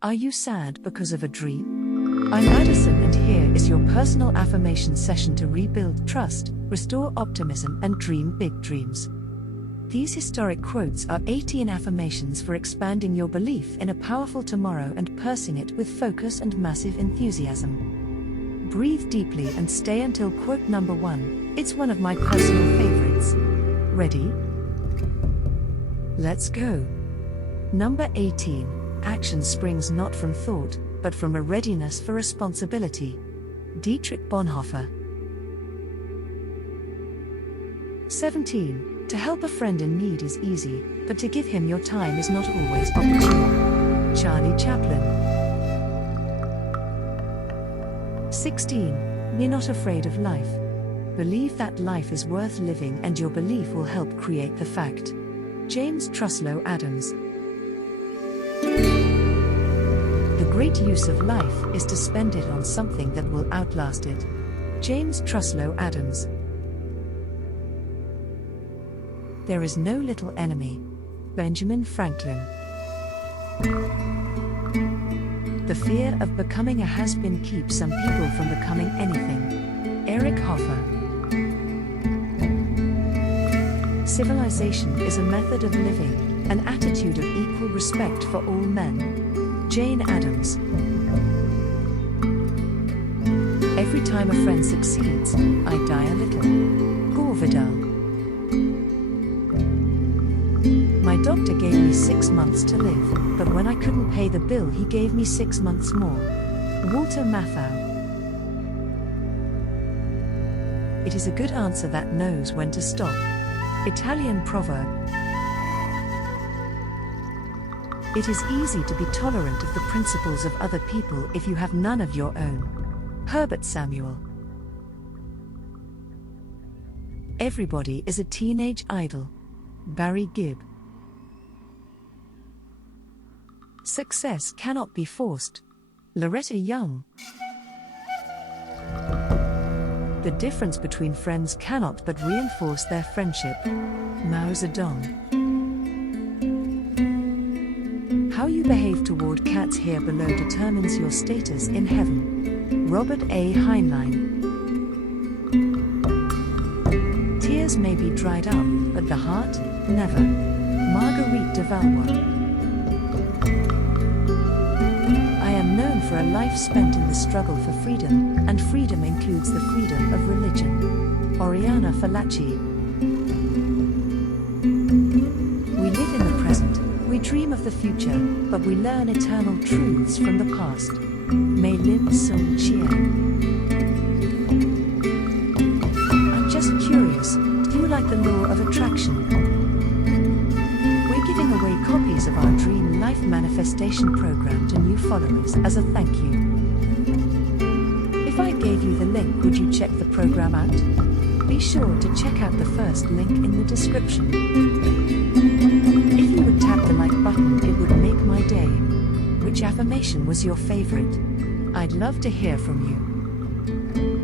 Are you sad because of a dream? I'm Addison, and here is your personal affirmation session to rebuild trust, restore optimism, and dream big dreams. These historic quotes are 18 affirmations for expanding your belief in a powerful tomorrow and pursing it with focus and massive enthusiasm. Breathe deeply and stay until quote number 1. It's one of my personal favorites. Ready? Let's go. Number 18. Action springs not from thought, but from a readiness for responsibility. Dietrich Bonhoeffer. 17. To help a friend in need is easy, but to give him your time is not always opportune. Charlie Chaplin. 16. Be not afraid of life. Believe that life is worth living, and your belief will help create the fact. James Truslow Adams. The great use of life is to spend it on something that will outlast it. James Truslow Adams. There is no little enemy. Benjamin Franklin. The fear of becoming a has-been keeps some people from becoming anything. Eric Hoffer. Civilization is a method of living, an attitude of equal respect for all men. Jane Addams. Every time a friend succeeds, I die a little. Gore Vidal. My doctor gave me 6 months to live, but when I couldn't pay the bill, he gave me 6 months more. Walter Matthau. It is a good answer that knows when to stop. Italian proverb. It is easy to be tolerant of the principles of other people if you have none of your own. Herbert Samuel. Everybody is a teenage idol. Barry Gibb. Success cannot be forced. Loretta Young. The difference between friends cannot but reinforce their friendship. Mao Zedong. How you behave toward cats here below determines your status in heaven. Robert A. Heinlein. Tears may be dried up, but the heart, never. Marguerite de Valois. I am known for a life spent in the struggle for freedom, and freedom includes the freedom of religion. Oriana Fallaci. We live in the present, we dream of the future, but we learn eternal truths from the past. Mei Lin Sung Chia. I'm just curious, do you like the law of attraction? We're giving away copies of our Dream Life Manifestation program to new followers as a thank you. If I gave you the link, would you check the program out? Be sure to check out the first link in the description. If you would tap the like button, it would make my day. Which affirmation was your favorite? I'd love to hear from you.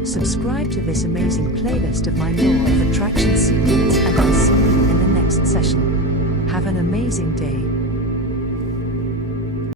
Subscribe to this amazing playlist of my law of attraction secrets, and I'll see you in the next session. Have an amazing day.